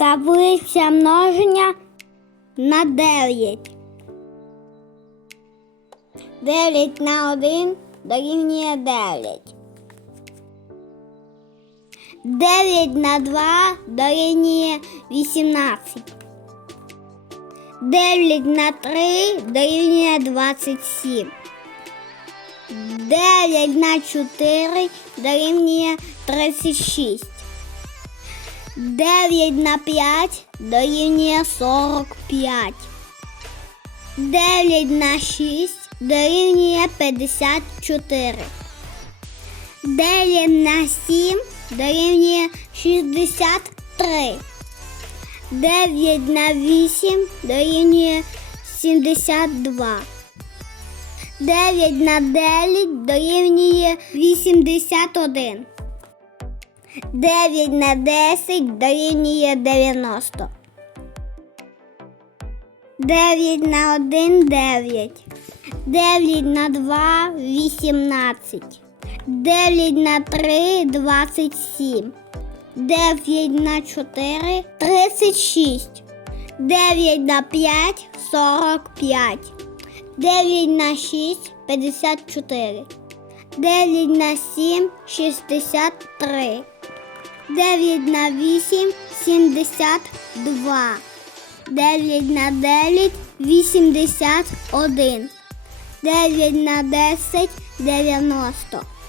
Таблиця множення на 9. 9 на 1 дорівнює 9. 9 на 2 дорівнює 18. 9 на 3 дорівнює 27. 9 на 4 дорівнює 36. 9 на 5 дорівнює 45. 9 на 6 дорівнює 54. 9 на 7 дорівнює 63. 9 на 8 дорівнює 72. 9 на 9 дорівнює 81. 9 на 10 дорівнює 90. 9 на 1 9. 9 на 2 18. 9 на 3 27. 9 на 4 36. 9 на 5 45. 9 на 6 54. 9 на 7 63. 9 на 8 72. 9 на 9 81. 9 на 10 90.